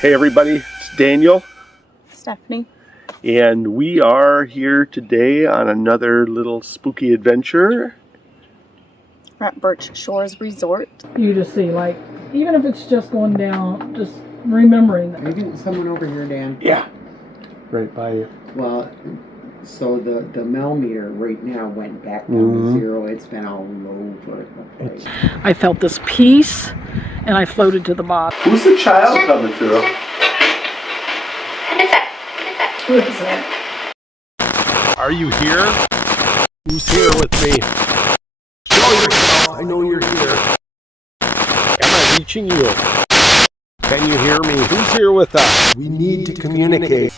Hey everybody, it's Daniel. Stephanie. And we are here today on another little spooky adventure. We're at Birch Shores Resort. You just see, like, even if it's just going down, just remembering that. Maybe someone over here, Dan. Yeah, right by you. Well, so the mel meter right now went back down to zero. It's been all over the place. I felt this peace, and I floated to the bottom. Who's the child coming through? Who is that? Are you here? Who's here with me? Show yourself, I know you're here. Am I reaching you? Can you hear me? Who's here with us? We need to communicate.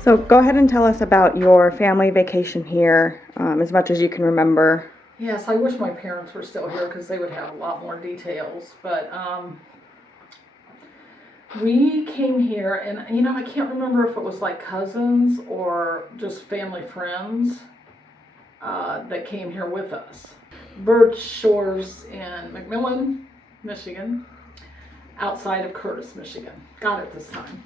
So go ahead and tell us about your family vacation here, as much as you can remember. Yes, I wish my parents were still here because they would have a lot more details. But we came here, and I can't remember if it was like cousins or just family friends that came here with us. Birch Shores in McMillan, Michigan, outside of Curtis, Michigan. Got it this time.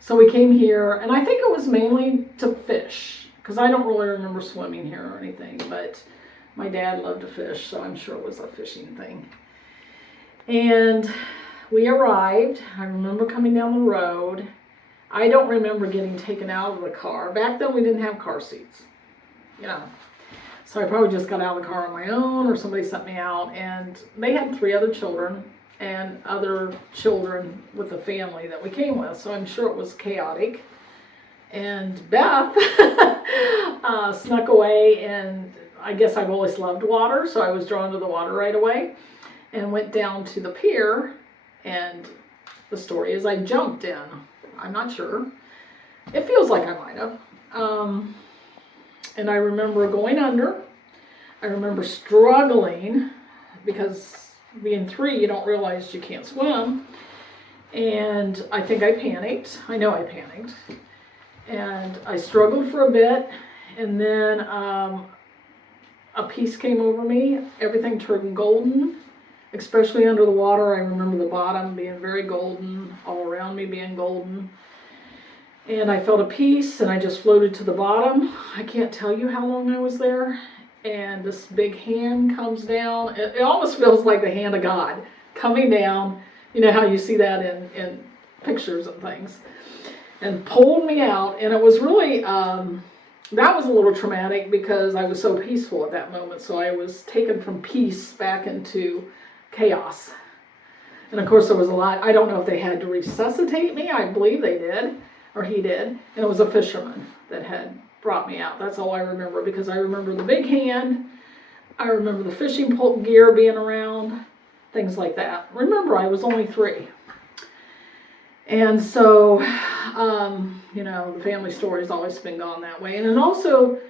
So we came here, and I think it was mainly to fish, because I don't really remember swimming here or anything, but my dad loved to fish, so I'm sure it was a fishing thing. And we arrived. I remember coming down the road. I don't remember getting taken out of the car. Back then we didn't have car seats, So I probably just got out of the car on my own, or somebody sent me out, and they had 3 other children and other children with the family that we came with, so I'm sure it was chaotic. And Beth snuck away, and I guess I've always loved water, so I was drawn to the water right away, and went down to the pier, and the story is I jumped in. I'm not sure. It feels like I might have. And I remember going under. I remember struggling, because being 3, you don't realize you can't swim. And I think I panicked. I know I panicked. And I struggled for a bit. And then a peace came over me. Everything turned golden, especially under the water. I remember the bottom being very golden, all around me being golden. And I felt a peace, and I just floated to the bottom. I can't tell you how long I was there. And this big hand comes down. It almost feels like the hand of God coming down. You know how you see that in pictures and things. And pulled me out. And it was really, that was a little traumatic because I was so peaceful at that moment. So I was taken from peace back into chaos. And of course there was a lot. I don't know if they had to resuscitate me. I believe they did, or he did. And it was a fisherman that had brought me out. That's all I remember, because I remember the big hand. I remember the fishing pole gear being around, things like that. Remember, I was only 3. And so, the family story's always been gone that way. And then also,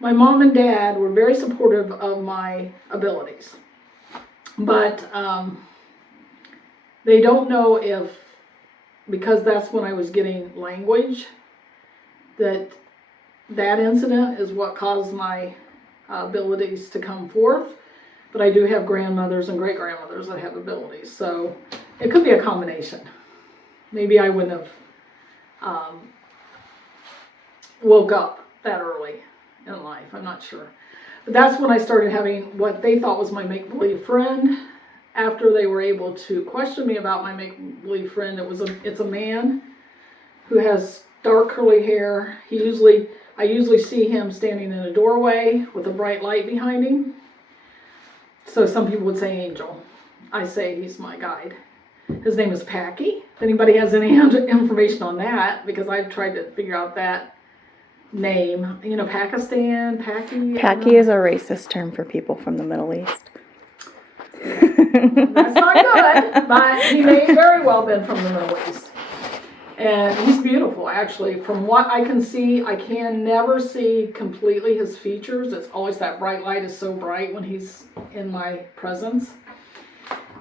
my mom and dad were very supportive of my abilities. But they don't know if, because that's when I was getting language, that incident is what caused my abilities to come forth. But I do have grandmothers and great-grandmothers that have abilities. So it could be a combination. Maybe I wouldn't have woke up that early in life. I'm not sure. But that's when I started having what they thought was my make-believe friend. After they were able to question me about my make-believe friend, it's a man who has dark curly hair. I usually see him standing in a doorway with a bright light behind him. So some people would say angel. I say he's my guide. His name is Packy. If anybody has any information on that, because I've tried to figure out that name. You know, Pakistan, Packy. Packy is a racist term for people from the Middle East. That's not good, but he may very well been from the Middle East. And he's beautiful, actually. From what I can see, I can never see completely his features. It's always that bright light is so bright when he's in my presence.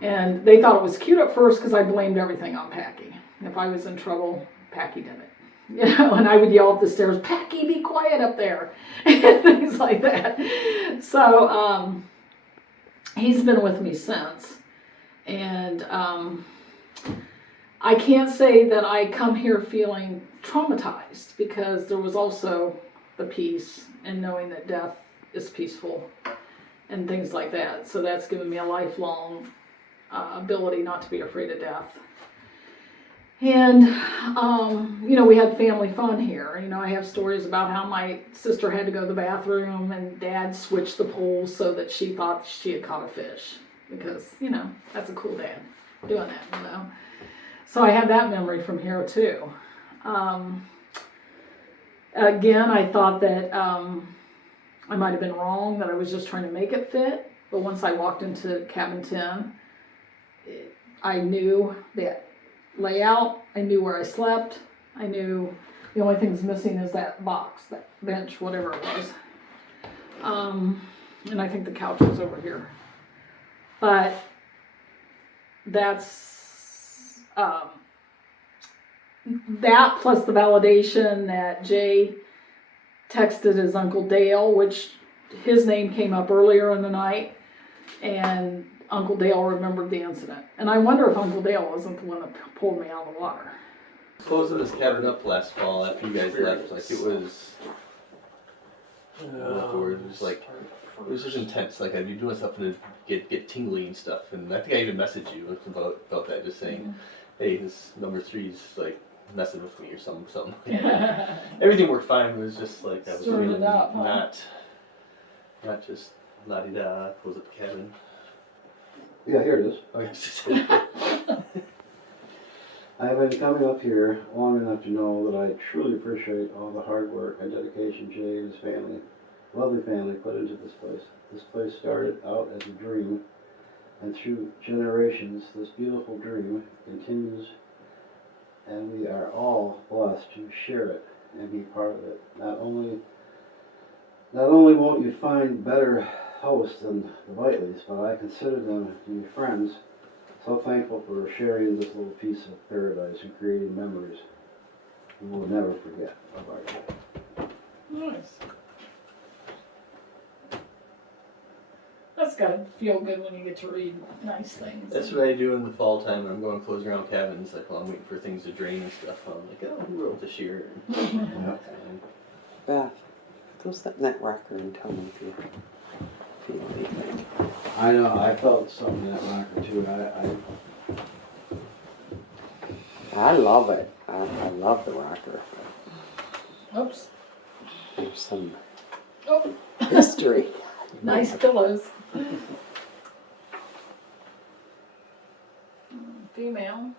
And they thought it was cute at first because I blamed everything on Packy. If I was in trouble, Packy did it. You know, and I would yell up the stairs, Packy, be quiet up there. And things like that. So, he's been with me since. And I can't say that I come here feeling traumatized, because there was also the peace and knowing that death is peaceful and things like that. So that's given me a lifelong ability not to be afraid of death. And, you know, we had family fun here. You know, I have stories about how my sister had to go to the bathroom and Dad switched the poles so that she thought she had caught a fish. Because, you know, that's a cool dad doing that, you know. So I have that memory from here, too. Again, I thought that I might have been wrong, that I was just trying to make it fit. But once I walked into cabin 10, I knew that layout. I knew where I slept. I knew the only thing's missing is that box, that bench, whatever it was. And I think the couch was over here. But that's that plus the validation that Jay texted his Uncle Dale, which his name came up earlier in the night, and Uncle Dale remembered the incident. And I wonder if Uncle Dale wasn't the one that pulled me out of the water. Closing this cabin up last fall after you guys left, like it was afterwards, it was just intense. Like I'd be doing stuff and it'd get tingly and stuff. And I think I even messaged you about that, just saying, hey, this number 3's like messing with me or something. Everything worked fine. It was just like I was feeling not just la-di-da, close up the cabin. Yeah, here it is. Okay. I've been coming up here long enough to know that I truly appreciate all the hard work and dedication Jay and his family, lovely family, put into this place. This place started out as a dream, and through generations, this beautiful dream continues, and we are all blessed to share it and be part of it. Not only won't you find better hosts than the Whiteleys, but I consider them to be friends. So thankful for sharing this little piece of paradise and creating memories we will never forget about it. Nice. That's gotta feel good when you get to read nice things. That's what I do in the fall time when I'm going close around cabins, like while I'm waiting for things to drain and stuff. I'm like, oh, who wrote this year? Beth, go sit in that rocker and tell me if you feel anything. I know, I felt something in that rocker too. I love it. I love the rocker. Oops. There's some Oh, history. nice pillows. Female.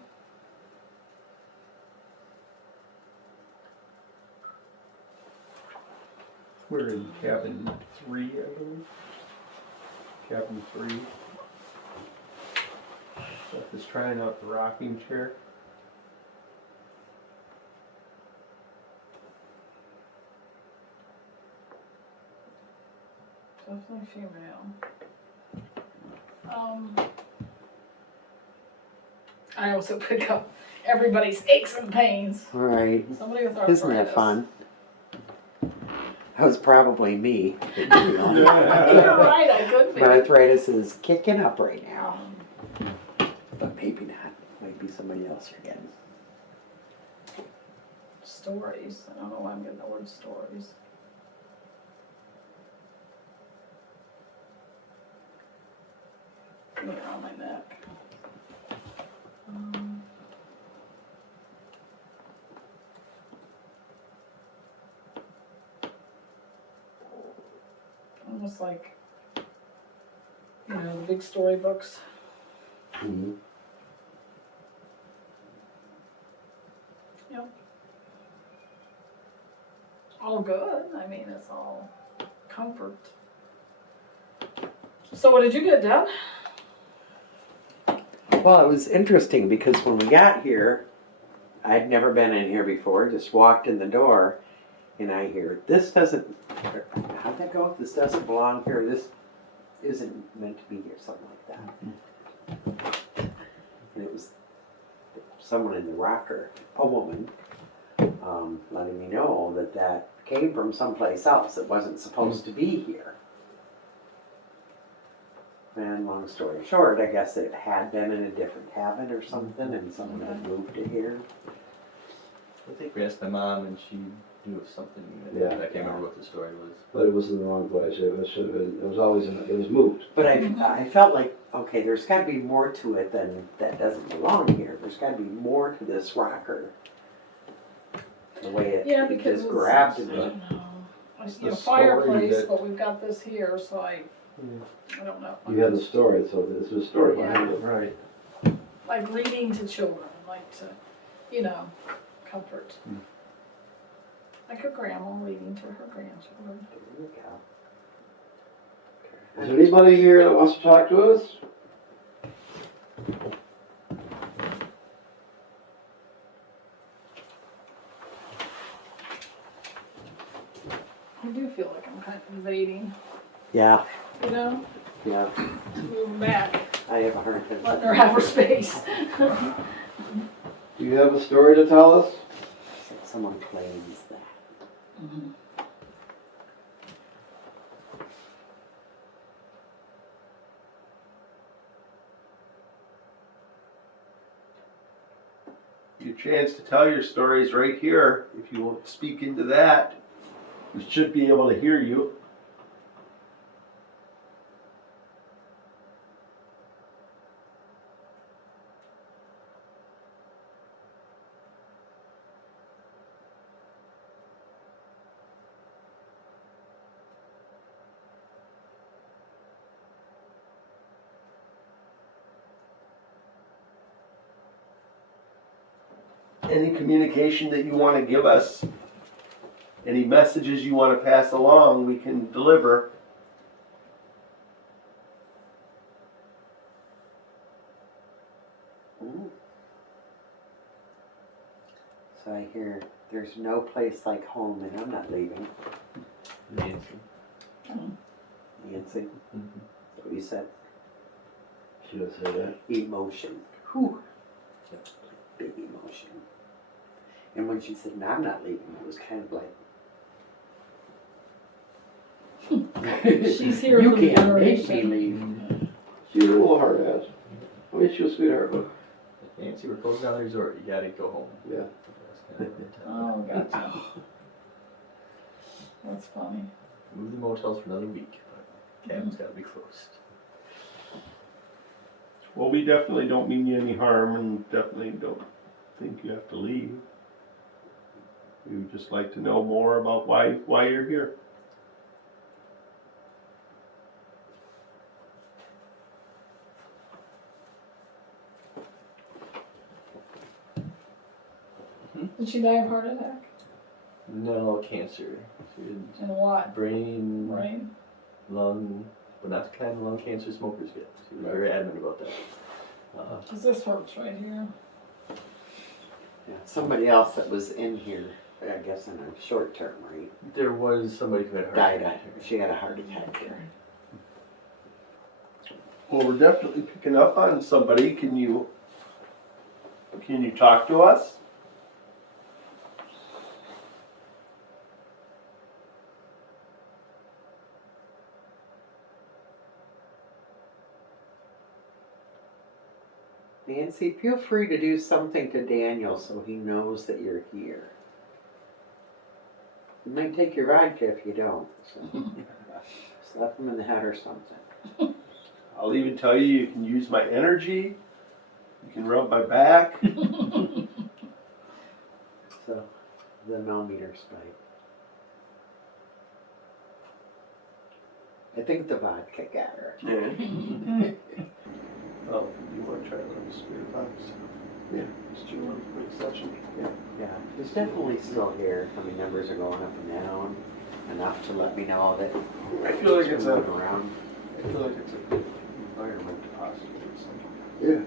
We're in cabin 3, I believe. Cabin 3. Beth is trying out the rocking chair. Definitely female. I also pick up everybody's aches and pains. All right. Somebody with arthritis. Isn't that fun? That was probably me. You're right, I could be. My arthritis is kicking up right now. But maybe not. be somebody else again. Stories. I don't know why I'm getting the word stories. Put it on my neck. Almost like, you know, the big storybooks. Mhm. Yep. All good. I mean, it's all comfort. So what did you get, Deb? Well, it was interesting because when we got here, I'd never been in here before, just walked in the door, and I hear, this doesn't, how'd that go? This doesn't belong here, this isn't meant to be here, something like that. And it was someone in the rocker, a woman, letting me know that that came from someplace else. It wasn't supposed to be here. And long story short, I guess it had been in a different cabin or something, and someone had moved it here. I think we asked my mom, and she knew of something. Yeah. I can't remember what the story was. But it was in the wrong place. It should have been. It was always in. It was moved. But I felt like, okay, there's got to be more to it than that doesn't belong here. There's got to be more to this rocker. The way it, Yeah, it because just grabbed I me. don't know. It's You know, the story fireplace, that- but we've got this here, so I don't know. You had the story, so there's a story behind it. Right. Like reading to children, like to, you know, comfort. Like a grandma reading to her grandchildren. There you go. Is there anybody here that wants to talk to us? I do feel like I'm kind of invading, Yeah, you know, yeah. moving back, I have a hard time. letting her have her space. Do you have a story to tell us? Someone claims that. Your chance to tell your stories right here. If you won't speak into that, we should be able to hear you. Any communication that you want to give us, any messages you want to pass along, we can deliver. Ooh. So I hear there's no place like home, and I'm not leaving. Nancy. Nancy, what you said? Should I say that? Emotion. Whew. Big emotion. And when she said, no, I'm not leaving, it was kind of like, She's here you for the can't make me generation. leave. She was a little hard ass. I mean, she was a sweetheart, but Nancy, we're closing down the resort. You gotta go home. yeah. That's kind of what it Oh, gotcha. That's funny. Move the motels for another week, but cabin's gotta be closed. Well, we definitely don't mean you any harm and definitely don't think you have to leave. We would just like to know more about why you're here. Did she die of heart attack? No, cancer. She did And what? brain, Right? lung, but not the kind of lung cancer smokers get. She was very adamant about that. Cause this hurts right here. Yeah, somebody else that was in here, I guess in a short term, right? There was somebody who had heart Died. attack. She had a heart attack here. Well, we're definitely picking up on somebody. Can you talk to us? Nancy, feel free to do something to Daniel so he knows that you're here. He might take your vodka if you don't. So. Slap him in the head or something. I'll even tell you, you can use my energy. You can rub my back. So, the millimeter spike. I think the vodka got her. Yeah. Oh, you want to try to run the spirit box? Yeah, just do one quick session. Yeah. Yeah, he's definitely still here. I mean, numbers are going up and down enough to let me know that I feel like it's moving around. I feel like it's a good environment possibly. Yeah.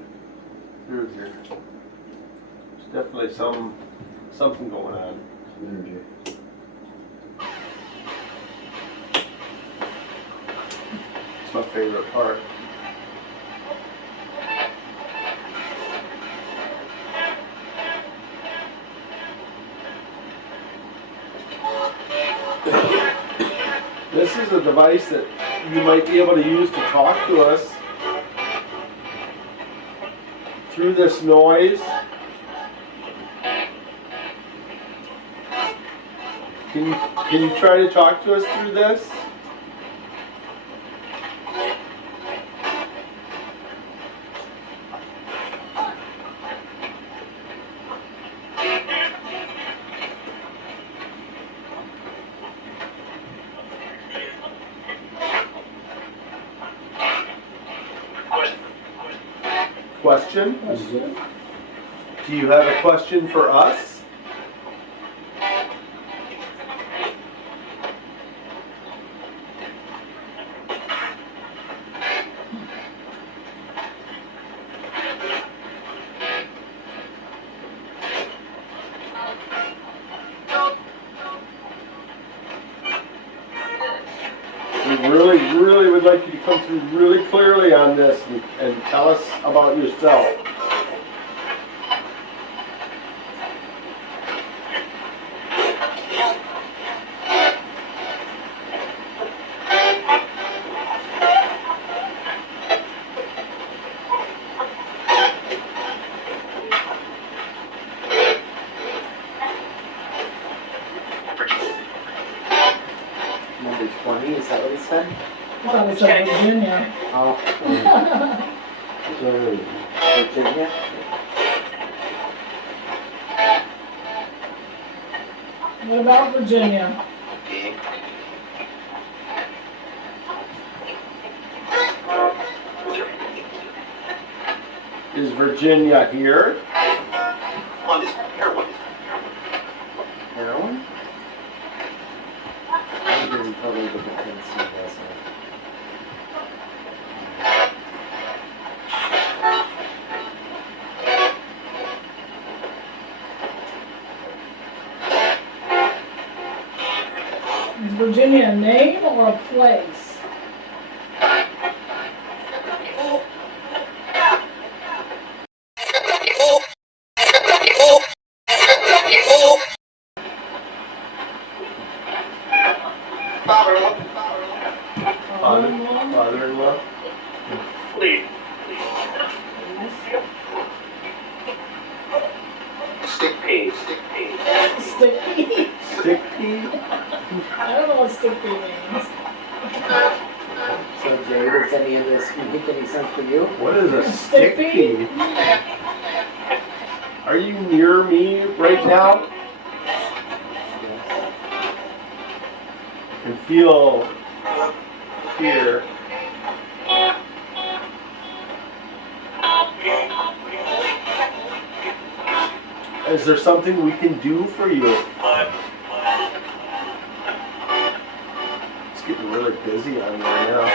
Through here. There's definitely something going on. Energy. It's my favorite part. This is a device that you might be able to use to talk to us through this noise. Can you try to talk to us through this? Question? Do you have a question for us? We really would like you to come through really clearly on this and tell us about yourself. Number 20, is that what he said? I thought it said Virginia. Oh, Virginia? What about Virginia? Is Virginia here? Heroin? I'm doing totally different things from this. Is Virginia a name or a place? Father-in-law? Stick pea. Stick pea? I don't know what stick pea means. So Jay, does any of this make any sense for you? What is a Stick stick pea? Are you near me right now? Yes. And feel here. Is there something we can do for you? It's getting really busy on you right now.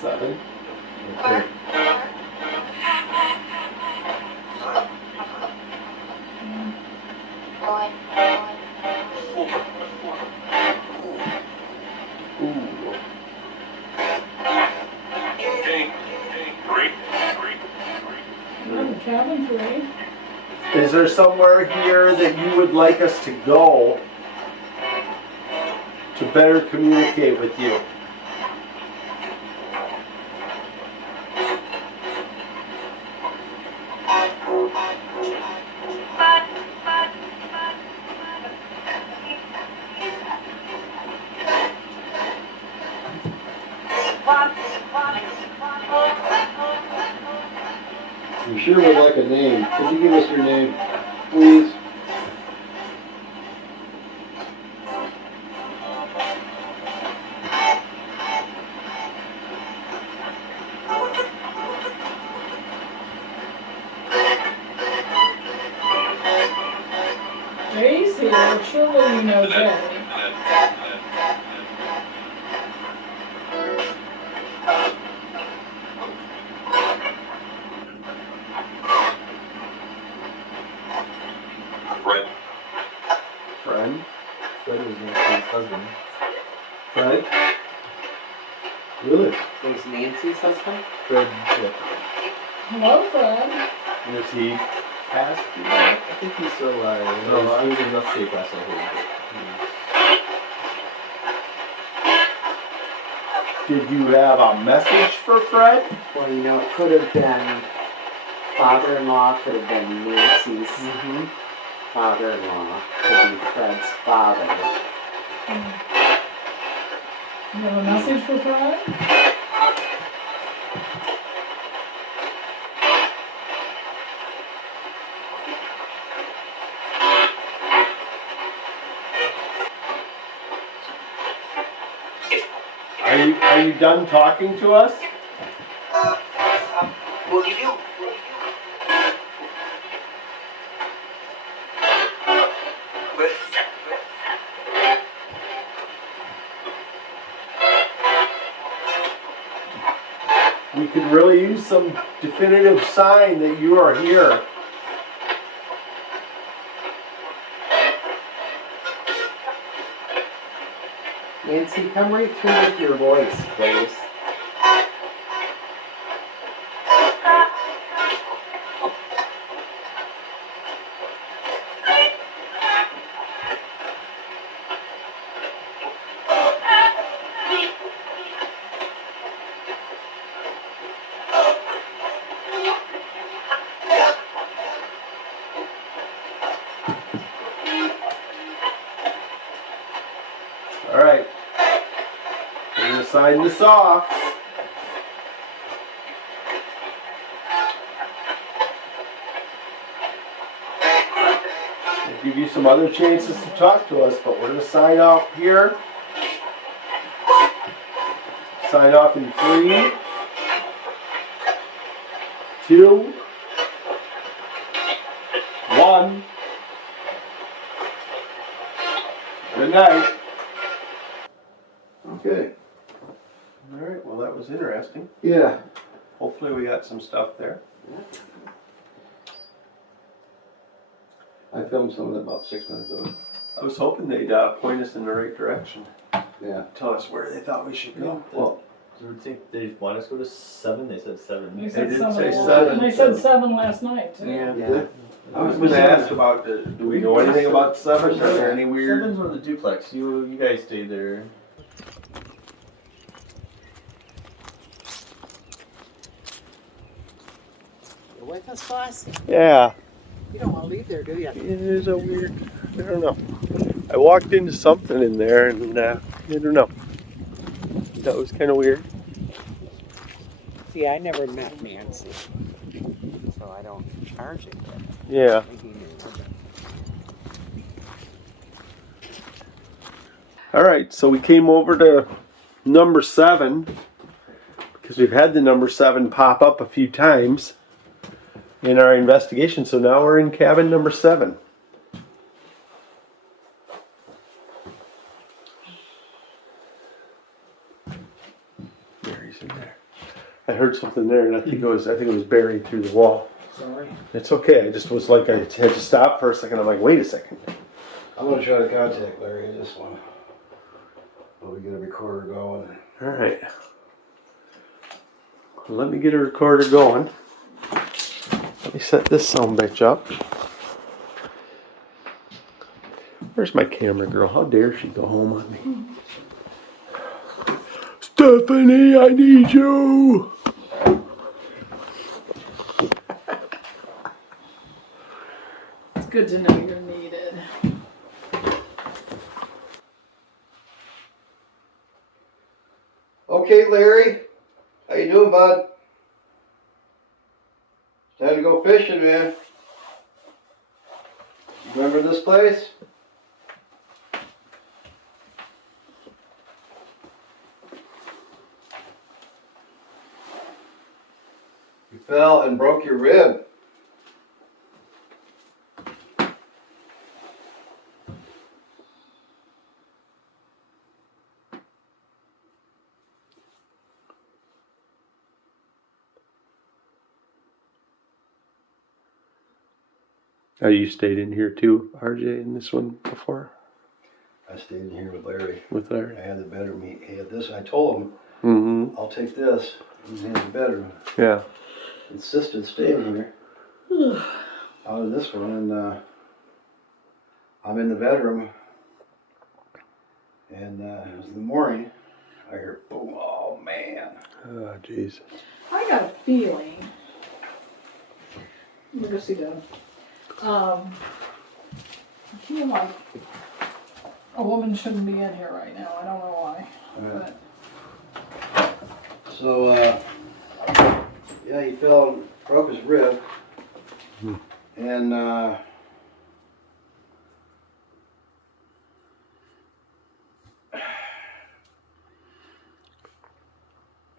Seven. Okay. Ooh. there somewhere here that you would like us to go to better communicate with you? We sure would like a name. Could you give us your name, please? Jay's here. Surely you know Jay. Friend? Fred was Nancy's husband. Fred? Really? Who's Nancy's husband? Fred, yeah. Hello, Fred. And is he passed? I think he's still alive. Still alive? He was in rough shape last I heard. Did you have a message for Fred? Well, you know, it could have been father-in-law, could have been Nancy's father-in-law, could be Fred's father. You have a message for Fred? Are you done talking to us? What do you do? We could really use some definitive sign that you are here. Nancy, come right through with your voice, please. All right. We're going to sign this off. We'll give you some other chances to talk to us, but we're going to sign off here. Sign off in 3, 2, 1. Good night. Okay. All right, well, that was interesting. Yeah. Hopefully we got some stuff there. I filmed some of it, about 6 minutes of it. I was hoping they'd point us in the right direction. Yeah. Tell us where they thought we should go. Well, Do you think they want us to go to 7? They said 7. They said did 7. say last- 7. And they said 7 last night, too. Yeah. I I was going to ask about, do we know anything about 7? Are there any weird? 7's one of the duplex. You guys stay there. You with us, boss? Yeah. You don't want to leave there, do you? It is a weird, I don't know. I walked into something in there and I don't know. That was kind of weird. See, I never met Nancy, so I don't charge it. Yeah. All right, so we came over to number 7 because we've had the number 7 pop up a few times in our investigation. So now we're in cabin number 7. Barry's in there. I heard something there, and I think it was buried through the wall. Sorry. It's okay. I just was like, I had to stop for a second. I'm like, wait a second. I'm going to try to contact Larry in this one. But we get a recorder going. All right. Let me get a recorder going. Let me set this son bitch up. Where's my camera girl? How dare she go home on me? Stephanie, I need you. It's good to know you're needed. Okay, Larry. How you doing, bud? It's time to go fishing, man. You remember this place? You fell and broke your rib. Oh, you stayed in here too, RJ, in this one before? I stayed in here with Larry. With Larry? I had the bedroom. He had this. I told him, Mm-hmm. I'll take this. He had the bedroom. Yeah. Insisted staying here. Out of this one, and I'm in the bedroom, and it was in the morning. I hear boom. Oh man! Oh, jeez. I got a feeling. Let me go see Dad. I feel like a woman shouldn't be in here right now. I don't know why. But So yeah, he fell and broke his rib, and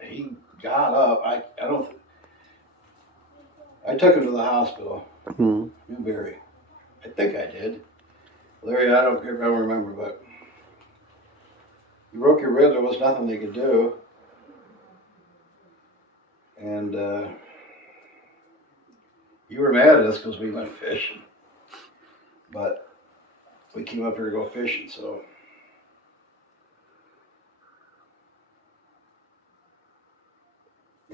he got up. I don't. I took him to the hospital, Mm-hmm. Newberry. I think I did. Larry, I don't remember, but you broke your rib. There was nothing they could do, and you were mad at us because we went fishing, but we came up here to go fishing, so.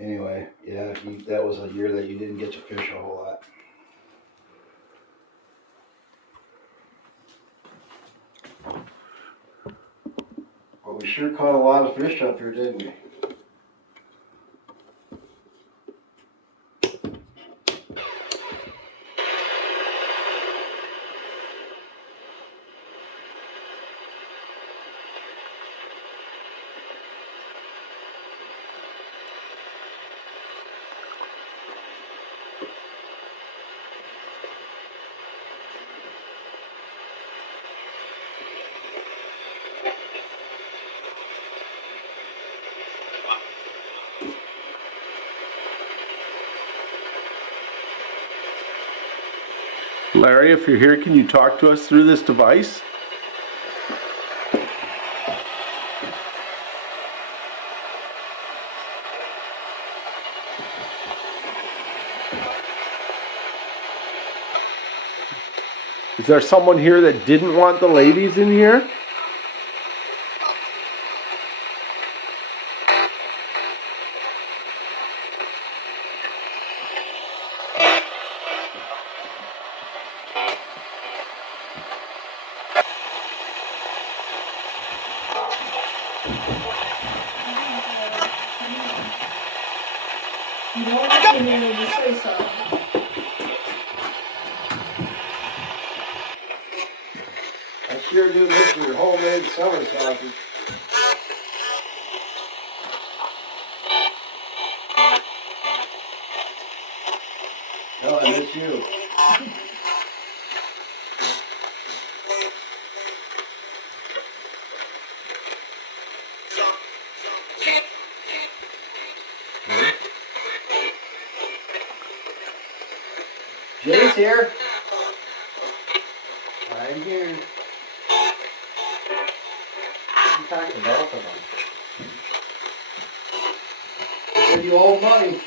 Anyway, yeah, that was a year that you didn't get to fish a whole lot. Well, we sure caught a lot of fish up here, didn't we? Larry, if you're here, can you talk to us through this device? Is there someone here that didn't want the ladies in here? you know what I mean when you say so. I sure do miss your homemade summer sausage. No, I miss you. Jay's here. I'm here. I'm talking to both of them. I said you owe money.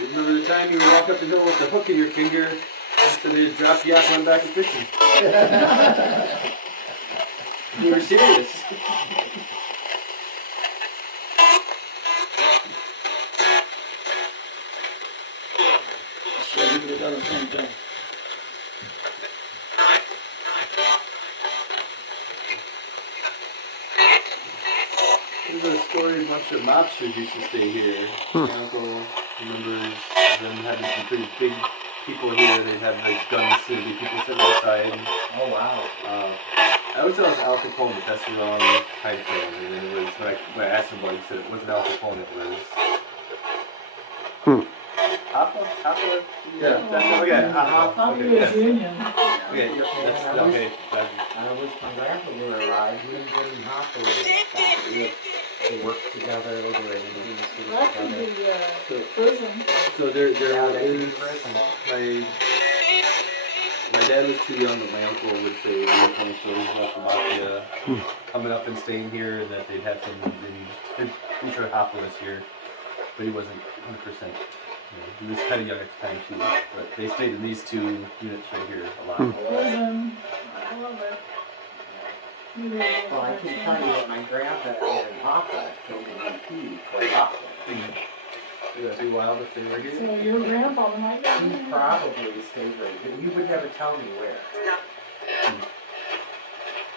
Remember the time you walk up the hill with the hook in your finger so they drop you off and went back to fishing? You were serious. the same thing. There's a story a bunch of mobsters used to stay here. My uncle remembers them having some pretty big people here. They'd have like guns and be people sitting outside. Oh wow. I always thought it was Al Capone, but that's the wrong time frame. And then it was when I asked him about it, he said it wasn't Al Capone, it was. Hoffa? Yeah, okay, Hoffa. Okay, U.S. yes. Union. Okay, yep, that's okay. I wish my grandpa were alive. He didn't get him hospitalized. They worked together. They were in the schools That could together. be prison. So there Yeah, that could be is prison. my dad was too young, but my uncle would say really funny stories about the mafia coming up and staying here, and that they'd have some. I'm sure Hoffa was here, but he wasn't 100%. He was kind of young at the time too, but they stayed in these two units right here a lot. Prison. I love it. Well, I can tell you that my grandpa and Papa came to MP quite often. It'd be wild if they were here. So your grandfather might be. He probably stayed right here. He would never tell me where.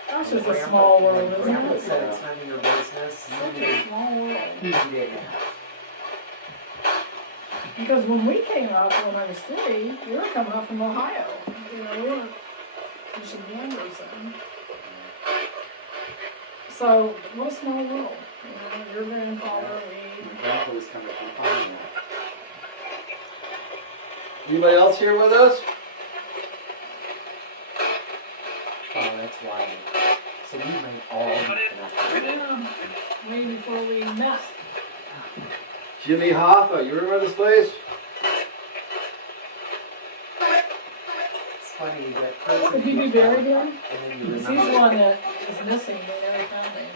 That's just a small world, When isn't Grandpa it? said it's none of your business. Such a small world. He didn't ask. Because when we came up, when I was 3, we were coming up from Ohio. You know, we weren't Michiganders then. So, what a small world. You know, your grandfather, me. My grandpa was coming from Pontiac. Anybody else here with us? Oh, that's why. So we might all be connected. Yeah, way before we met. Jimmy Hoffa, you remember this place? It's funny, you got crazy. Would he be buried here? And then you Because remember. he's the one that is missing. They never found him.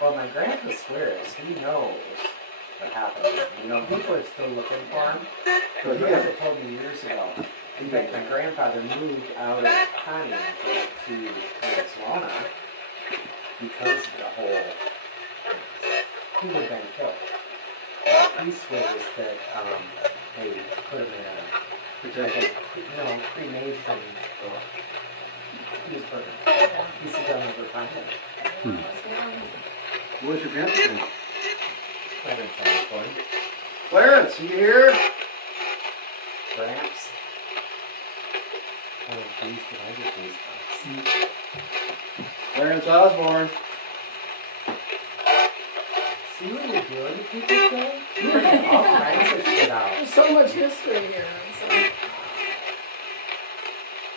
Well, my grandpa swears he knows what happened. You know, people are still looking for him. Well, My he grandpa told me years ago. In fact, my grandfather moved out of Pontiac to Barcelona because of the whole. He would have been killed. But he swears that they put him in a cremation. He was perfect. He said they'll never find him. What's your grandpa's name? Clarence, I was born. Clarence, you here? Gramps. Oh, geez, did I get goosebumps? Clarence Osborne. See what you're doing, people say? You're getting all kinds of shit out. There's so much history here.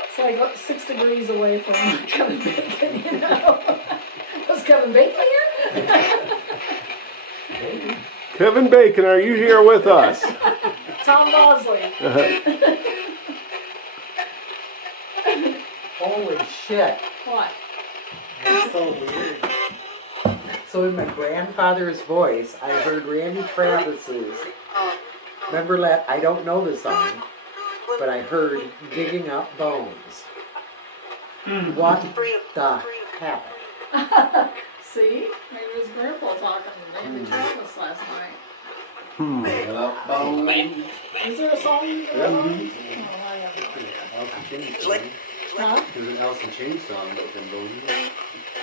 It's like 6 degrees away from Kevin Bacon, you know? Was Kevin Bacon here? Maybe. Kevin Bacon, are you here with us? Tom Bosley. Holy shit. What? That's so weird. So in my grandfather's voice, I heard Randy Travis's. Remember, I don't know the song, but I heard Digging Up Bones. What the heck? See? Maybe it was Grandpa talking to Randy Travis last night. Is there a song? Yeah. Oh, I have no idea. Elson Chain song. Huh? There's an Elson Chain song about them bones.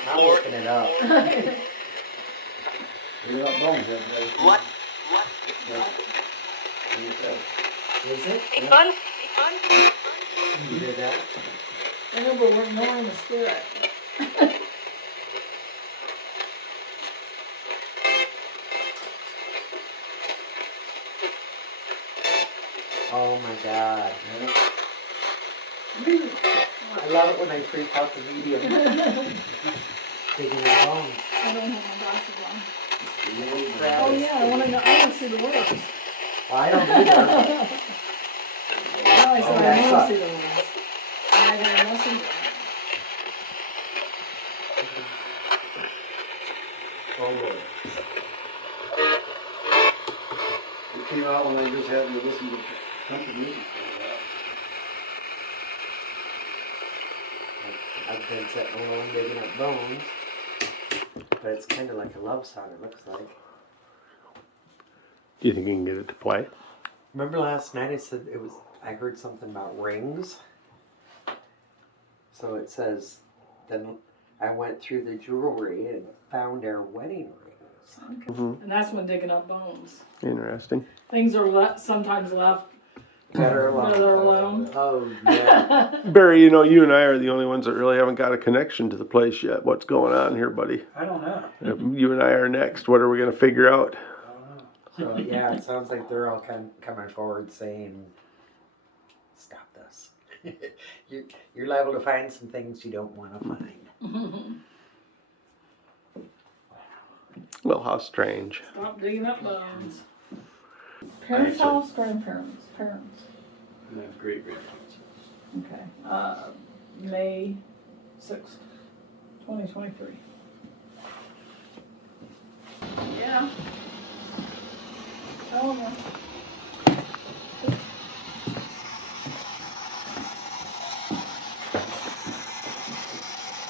I'm looking it up. You're not wrong, What? Is it? Hey, fun? You hear that? I know, but we're more in the spirit. Oh my god. I love it when I freak out the medium. Digging the bones. I don't have my glasses on. Oh Travis. yeah, I want to see the words. Well, I don't either. Now I Oh, said I that's want up. to see the words. And I got a messenger. Oh Lord. It came out when I just had to listen to country music for I've been sitting alone digging up bones. But it's kind of like a love song, it looks like. Do you think you can get it to play? Remember last night I said it was I heard something about rings. So it says, then I went through the jewelry and found our wedding rings. And that's when digging up bones. Interesting. Things are sometimes left Better alone. Oh, yeah. Barry, you know, you and I are the only ones that really haven't got a connection to the place yet. What's going on here, buddy? I don't know. You and I are next. What are we going to figure out? So, yeah, it sounds like they're all coming forward saying, stop this. You're liable to find some things you don't want to find. Well, how strange. Stop digging up bones. Parents' house, grandparents, parents. And that's great grandparents. Okay. May 6th, 2023. Yeah. Tell them.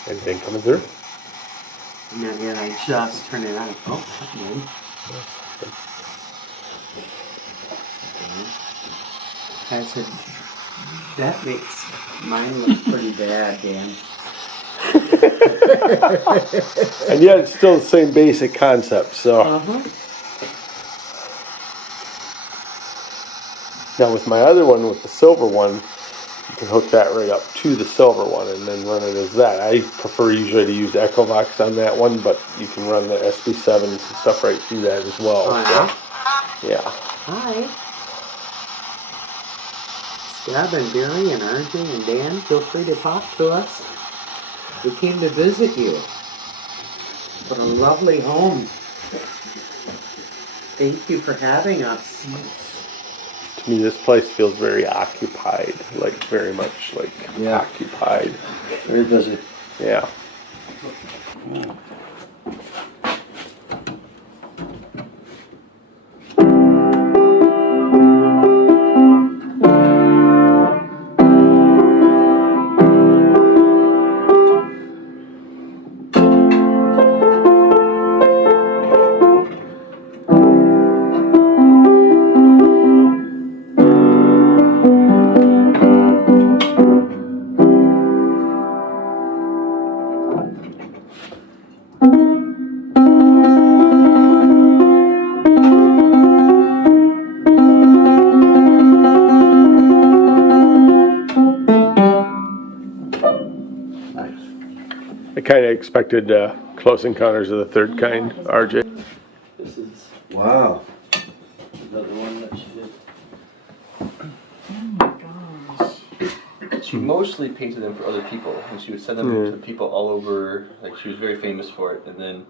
Anything coming through? And then I just turned it on. Oh, okay. I said, that makes mine look pretty bad, Dan. And yet it's still the same basic concept, so. Now with my other one, with the silver one, you can hook that right up to the silver one and then run it as that. I prefer usually to use Echovox on that one, but you can run the SB7s and stuff right through that as well. Oh, yeah? Yeah. Hi. Scott and Barry and RJ and Dan, feel free to talk to us. We came to visit you. What a lovely home. Thank you for having us. To me, this place feels very occupied, like very much like occupied. Very busy. Yeah. I kind of expected Close Encounters of the Third Kind, RJ. This is Wow. another one that she did. Oh my gosh. She mostly painted them for other people, and she would send them to people all over. Like, she was very famous for it. And then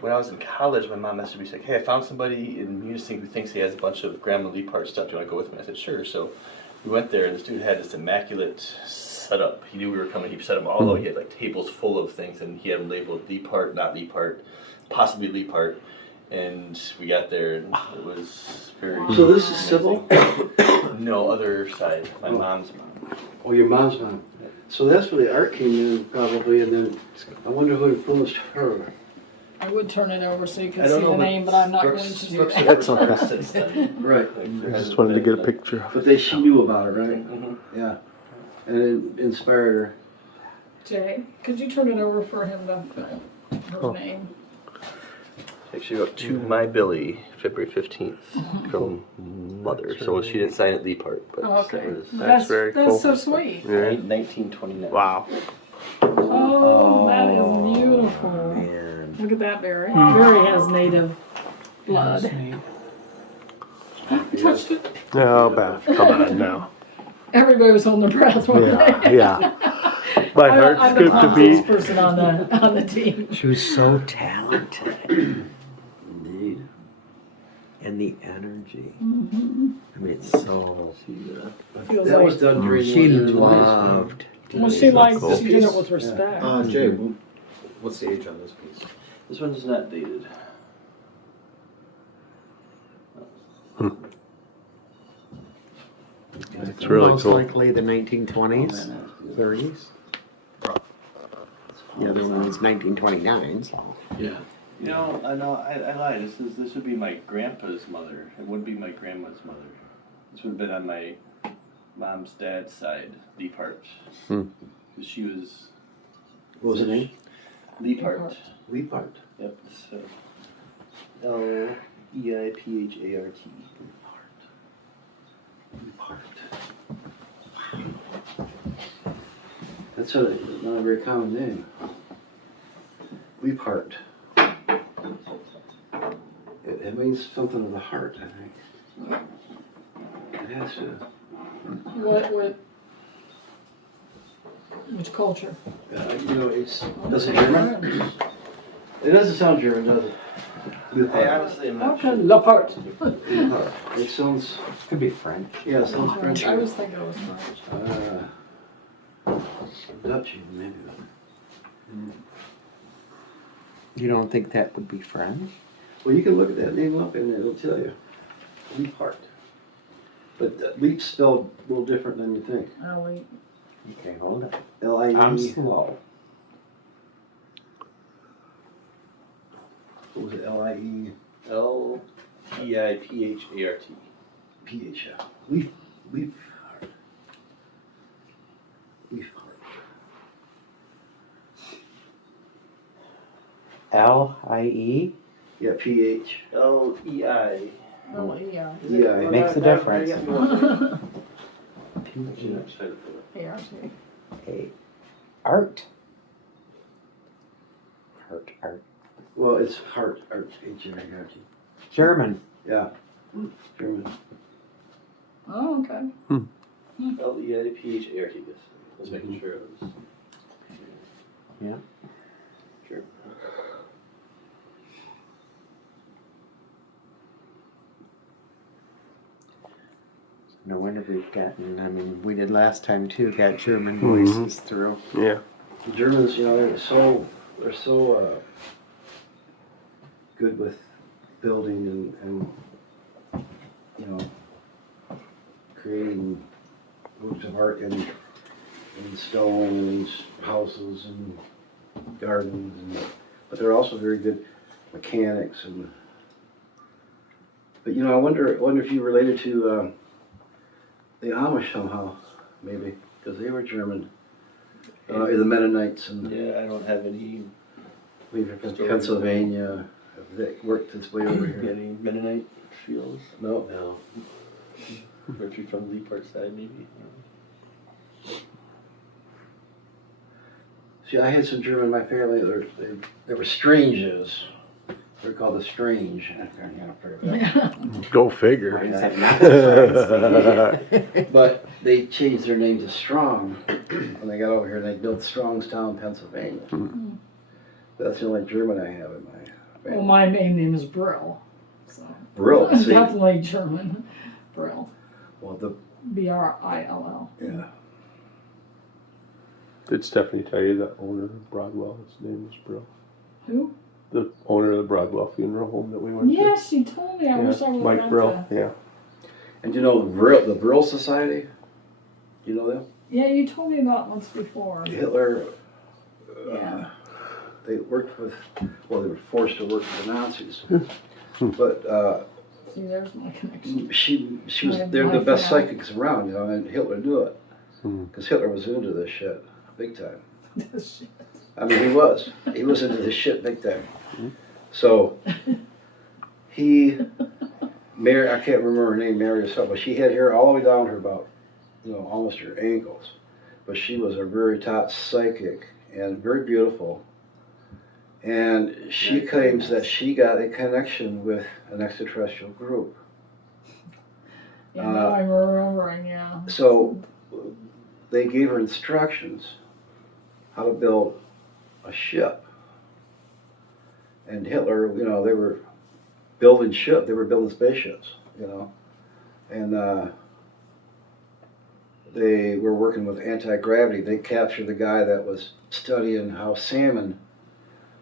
when I was in college, my mom messaged me, like, hey, I found somebody in Munising who thinks he has a bunch of Grandma Leapart stuff. Do you want to go with me? I said, sure. So we went there, and this dude had this immaculate setup. He knew we were coming. He set them all out. He had like tables full of things, and he had them labeled Leapart, not Leapart, possibly Leapart. And we got there, and it was very. So this is SYBIL? No, other side. My mom's mom. Oh, your mom's mom. So that's where the art came in, probably, and then I wonder who influenced her. I would turn it over so you can I see don't the know, name, but I'm not going Brooks- to do Brooks that. That's okay. has since then. Right. I just wanted to get a picture of it. But she knew about it, right? Mhm. Yeah. And it inspired her. Jay, could you turn it over for him to film her name? Actually, up to my Billy, February 15th, from Mother. So she didn't sign it, the part, but Oh, okay. that was That's very cool. That's so sweet. Yeah. 1929. Wow. Oh, that is beautiful. Man. Look at that berry. Berry has native blood. Touched it. Oh, Beth, come on now. Everybody was holding their breath. weren't Yeah, they? yeah. My heart I'm the skipped a clumsiest beat. person on the team. She was so talented. Indeed. And the energy. Mm-hmm. I mean, it's so. Feels That like, was done during She the 1920s. loved. well, she liked cool. she did it with respect. Jay, what's the age on this piece? This one's not dated. It's really Most cool. likely the 1920s, 30s. The other one was 1929, so. Yeah. You know, I lied. This would be my grandpa's mother. It wouldn't be my grandma's mother. This would have been on my mom's dad's side, Leapart. Hmm. She was. What was the name? Leapart. Leapart. Yep. So Leipart. Leapart. That's not a very common name. Leapart. It means something of the heart, I think. It has to. Which culture? You know, does it German? It doesn't sound German, does it? I Leapart. honestly am not Okay, sure. Leopard. Leapart. It sounds. Could be French. Yeah, it sounds French. I was thinking it was French. Dutch even, maybe. You don't think that would be French? Well, you can look at that name up and it'll tell you. Leapart. But Leap's spelled a little different than you think. Ellie. Okay, hold on. L-I-E. I'm slow. What was it? L-I-E. Leipart. P-H. Leaf. Leafheart. Leafheart. L-I-E? Yeah, P-H. L-E-I. Yeah. Yeah, it makes a difference. A-R-T. A. Art. Art. Well, it's heart. Art. H-A-R-T. German. Yeah. German. Oh, okay. Leipart. Let's making sure it was. Yeah. Sure. No wonder we've gotten, I mean, we did last time too, got German voices through. Yeah. The Germans, you know, they're so good with building and you know, creating works of art in stone and houses and gardens, but they're also very good mechanics but you know, I wonder if you related to the Amish somehow, maybe, because they were German. The Mennonites and Yeah, I don't have any Pennsylvania. They worked its way over here. any Mennonite feels. No. No. Or if you're from Leapart side, maybe. See, I had some German in my family. They were Stranges. They're called the Strange. Go figure. Why does that not make But they changed their name to Strong when they got over here, and they built Strongstown, Pennsylvania. That's the only German I have in my family. Well, my main name is Brill. So. Brill, see? Definitely German. Brill. Well, B-R-I-L-L. yeah. Did Stephanie tell you the owner of Broadwell, his name was Brill? Who? The owner of the Broadwell funeral home that we went to? Yes, she told me. I wish I would have Mike got Brill, that. yeah. And you know the Brill Society? You know them? Yeah, you told me about once before. Hitler, Yeah. they worked with, well, they were forced to work with the Nazis. But See, there's my connection. she was, they're the best psychics around, you know, and Hitler knew it. Hmm. Because Hitler was into this shit big time. Shit. I mean, he was into this shit big time. So Mary, I can't remember her name, Mary or something, but she had hair all the way down her about, you know, almost her ankles. But she was a very top psychic and very beautiful. And she claims that she got a connection with an extraterrestrial group. Yeah, now I'm remembering, yeah. So they gave her instructions how to build a ship. And Hitler, you know, they were building spaceships, you know. And they were working with anti-gravity. They captured the guy that was studying how salmon,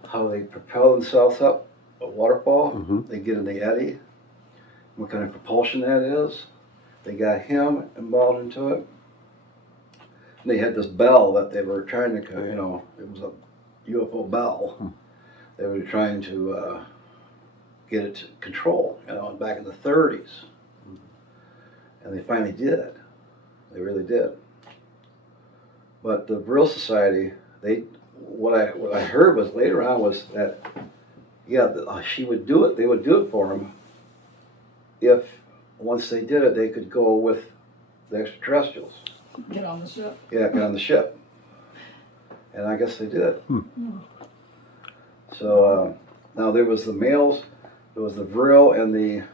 how they propel themselves up a waterfall. Mhm. They get in the eddy, what kind of propulsion that is. They got him involved into it. And they had this bell that they were trying to, you know, it was a UFO bell. They were trying to get it to control, you know, back in the 30s. And they finally did. They really did. But the Brill Society, what I heard was later on was that, yeah, she would do it. They would do it for them if once they did it, they could go with the extraterrestrials. Get on the ship. Yeah, get on the ship. And I guess they did. So now there was the males, there was the Vril and the,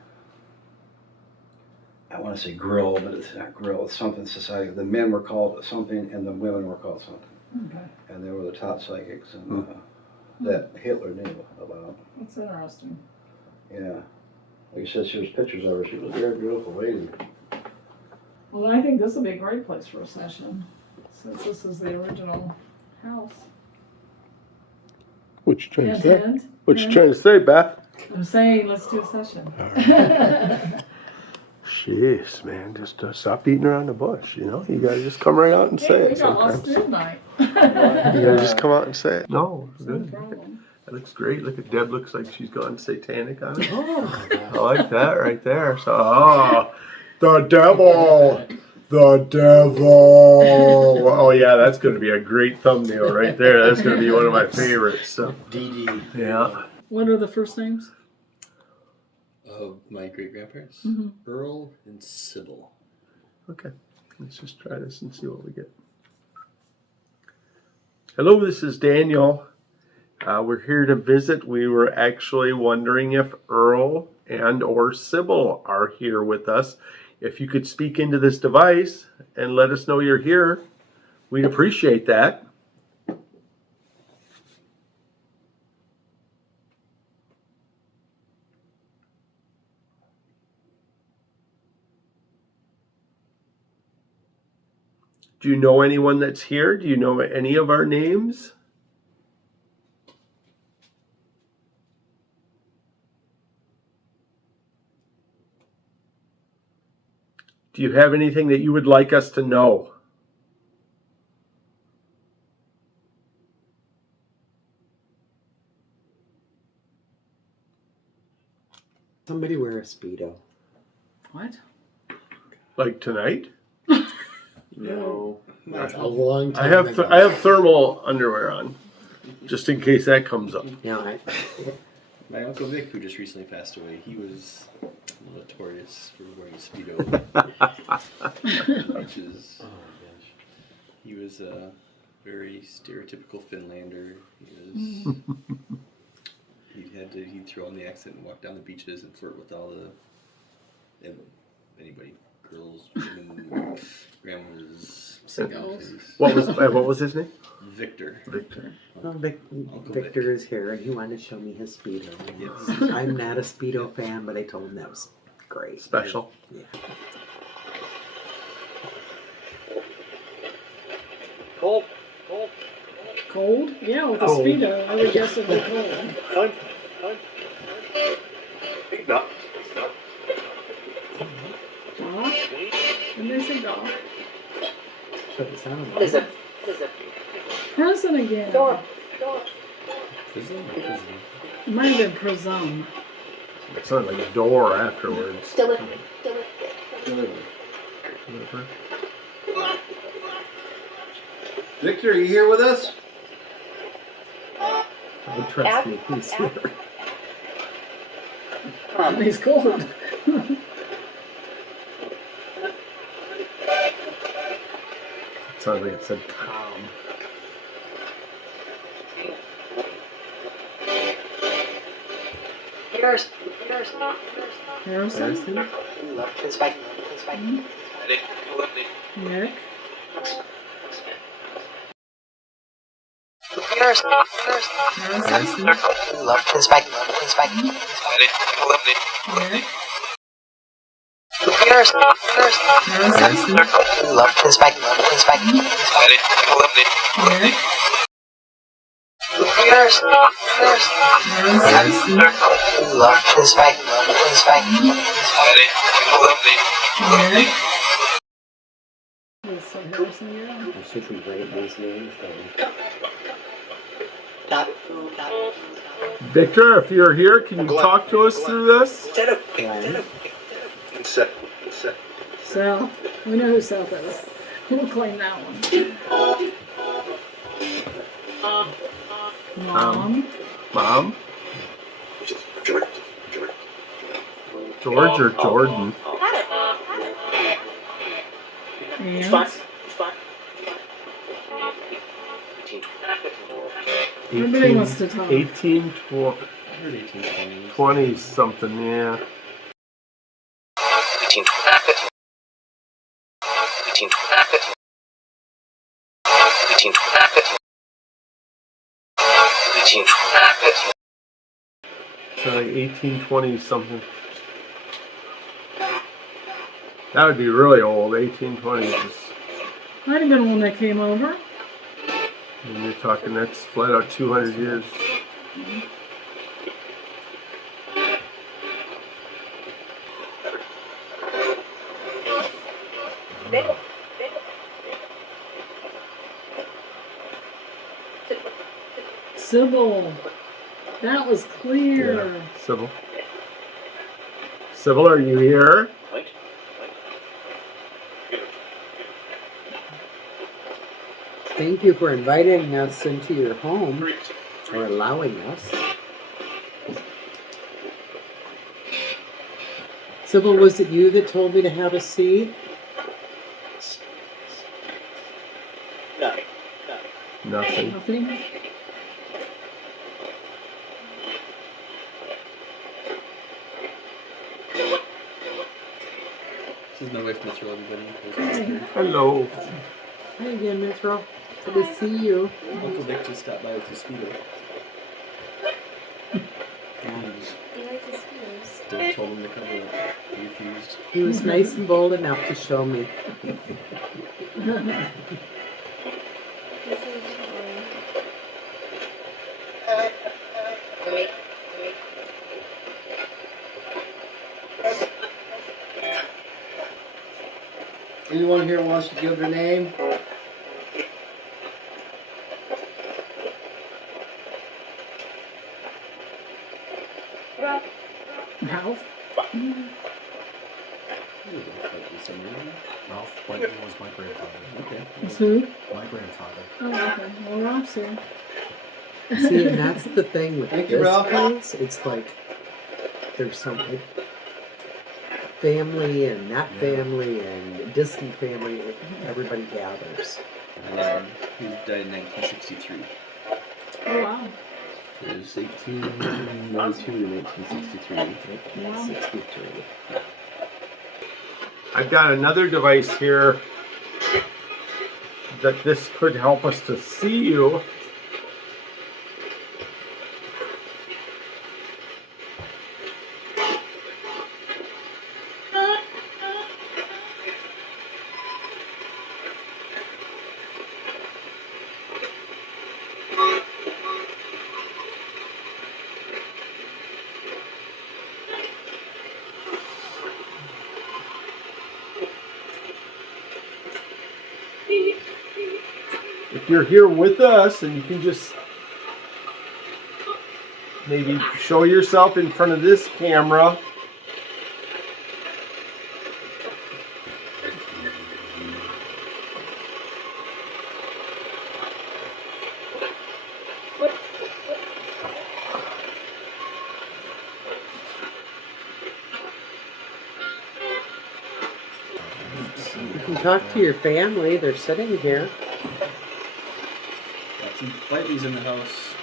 I want to say Grill, but it's not Grill, it's something society. The men were called something and the women were called something. Okay. And they were the top psychics and that Hitler knew about. That's interesting. Yeah. Like you said, she was pictures of her. She was a very beautiful lady. Well, I think this would be a great place for a session, since this is the original house. What you trying to Hint, say? hint, What you hint. trying to say, Beth? I'm saying, let's do a session. Jeez, man, just stop beating around the bush, you know? You gotta just come right out and say Hey, we it got lost sometimes. midnight. You gotta just come out and say it. No, No good. problem. That looks great. Look at Deb, looks like she's gone satanic on it. I like that right there. So, the devil! The devil! Oh yeah, that's gonna be a great thumbnail right there. That's gonna be one of my favorites. So, DD. yeah. What are the first names? Of my great grandparents, Earl and Sybil. Okay, let's just try this and see what we get. Hello, this is Daniel. We're here to visit. We were actually wondering if Earl and or Sybil are here with us. If you could speak into this device and let us know you're here, we'd appreciate that. Do you know anyone that's here? Do you know any of our names? Do you have anything that you would like us to know? Somebody wear a Speedo. What? Like tonight? No. A long I time have I have thermal underwear on, just in case that comes up. Yeah, My Uncle Vic, who just recently passed away, he was notorious for wearing a Speedo. Which is, he was a very stereotypical Finlander. He was, he'd throw on the accent and walk down the beaches and flirt with all the, anybody, girls, women, grandmas, Girls. What was his name? Victor. Victor. well, Uncle Victor Vic. is here and he wanted to show me his Speedo. Yes. I'm not a Speedo fan, but I told him that was great. Special. Yeah. Cold? Yeah, with a Speedo, I would guess it'd be cold. Doc? And they say Doc. So it sounded What is like it? What is it? Prison again. Door. Prison? It might have been Prism. It sounded like a door afterwards. Still it. Still it. Victor, are you here with us? Don't trust me. He's here. And he's cold. It sounded like it said Tom. Here's. Harrison? Inspect. Nick? Here's. Harrison? Inspect. Nick? Here's. Harrison? Inspect. Nick? Here's. Harrison? Inspect. Nick? Let's say Harrison again. I should be writing these names down. Dot. Victor, if you're here, can you talk to us through this? Glenn, South. We know who South is. We'll claim that one. Mom. Mom? George or Jordan? Aunt. Everybody wants to talk. 20 something, yeah. 18. So like 1820 something. That would be really old, 1820s. Might have been when they came over. And you're talking, that's flat out 200 years. SYBIL. That was clear. Yeah. Sybil. Sybil, are you here? Thank you for inviting us into your home, or allowing us. Sybil, was it you that told me to have a seat? Nothing. Nothing. This is my wife, Mitchell, everybody. Hello. Hi again, Metro. Good to see you. Uncle Vic just stopped by with his speedo. Dad told him to cover it. He refused. He was nice and bold enough to show me. Anyone here wants to give their name? Ralph. Ralph Whiteley was my grandfather. Okay. It's who? My grandfather. Oh, okay. Well, Ralph's here. See, and that's the thing with Thank you, this Ralph. place. It's like there's some like, family and not family and distant family. Everybody gathers. He died in 1963. Oh, wow. It was 1892 to 1963. 1963. I've got another device here that this could help us to see you. If you're here with us, and you can just maybe show yourself in front of this camera. You can talk to your family. They're sitting here. Got some Whiteleys in the house.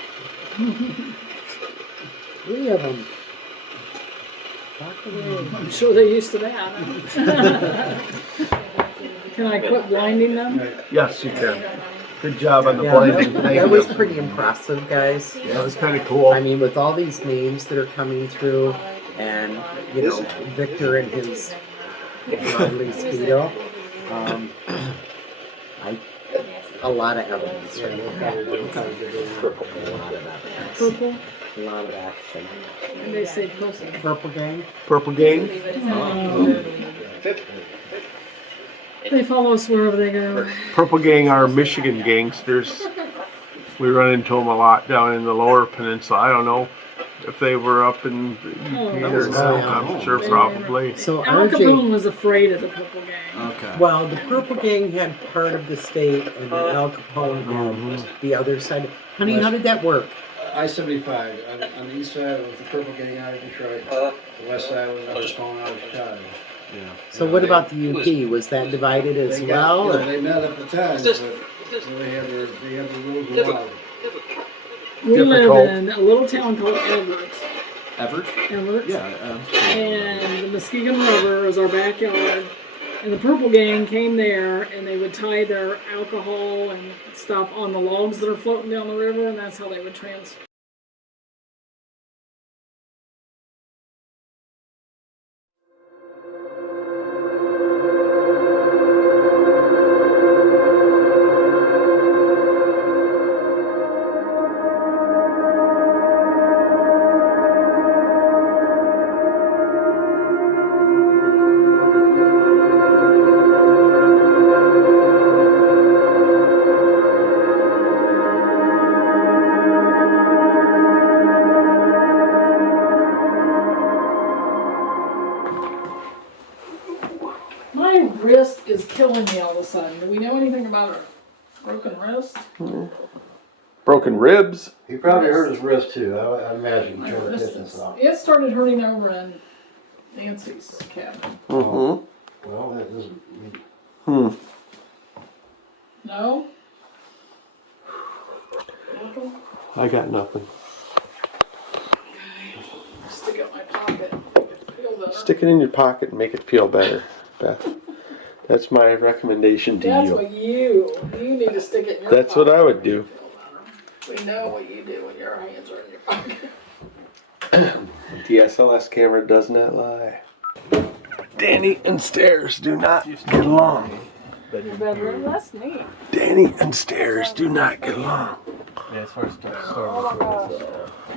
3 of them. Talk away. I'm sure they're used to that. Can I quit blinding them? Yes, you can. Good job on the Yeah, blinding. that Thank was you. pretty impressive, guys. That was kind of cool. I mean, with all these names that are coming through, and you know, Victor and his godly speedo, a lot of evidence right here. A lot of evidence. Purple. A lot of action. And they say purple. Purple gang. Purple Gang. They follow us wherever they go. Purple Gang are Michigan gangsters. We run into them a lot down in the lower peninsula. I don't know. if they were up in EP or was not. high on I'm sure They probably. So Al RJ, Capone was afraid of the Purple Gang. Okay. well, the Purple Gang had part of the state, and then Al Capone had the other side. Honey, how did that work? I-75. On the east side was the Purple Gang out of Detroit. The west side was Al Capone out of Chicago. Yeah. So what about the UP? Was that divided as They well? got, or- they met at the time, but they had the rules of law. We Difficult. live in a little town called Everett. Everett? Yeah. And the Muskegon River is our backyard. And the Purple Gang came there, and they would tie their alcohol and stuff on the logs that are floating down the river, and that's how they would transport. My wrist is killing me all of a sudden. Do we know anything about a broken wrist? Broken ribs. He probably hurt his wrist too. I imagine. My Trying to wrist pick this is. off. It started hurting over in Nancy's cabin. Mm-hmm. Well, that doesn't. No? Nothing? I got nothing. Stick it in my pocket. Make it feel better. Stick it in your pocket and make it feel better, Beth. That's my recommendation to That's you. what you need to stick it in your That's pocket. what I would do. We know what you do when your hands are in your pocket. The DSLS camera does not lie. Danny and Stairs do not get along. Your bedroom, that's neat. Danny and Stairs do not get along. Yeah, as far as Star Wars,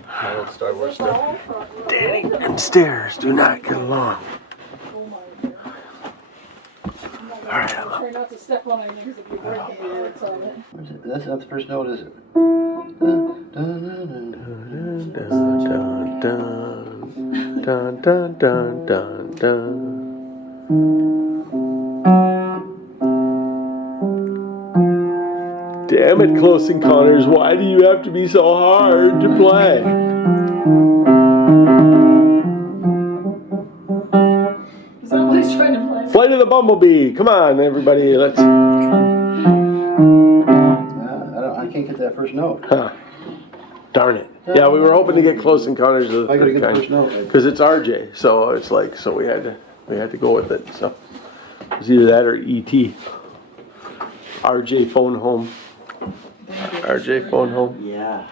my old Star Wars Is this the stuff. whole front room? Danny and Stairs do not get along. Oh my dear. All right, I'm trying not to step on anything because if you break the parts of it. Where's it? That's not the first note, is it? Dun, dun, dun, dun, dun, dun. Damn it, Close Encounters, why do you have to be so hard to play? Is that what he's trying to play? Flight of the Bumblebee, come on everybody, let's... I can't get that first note. Huh. Darn it. Yeah, we were hoping to get Close Encounters of the I gotta Third get the first Kind. note. Because it's RJ, so it's like, so we had to go with it, so. It was either that or ET. RJ phone home. RJ phone home. Yeah.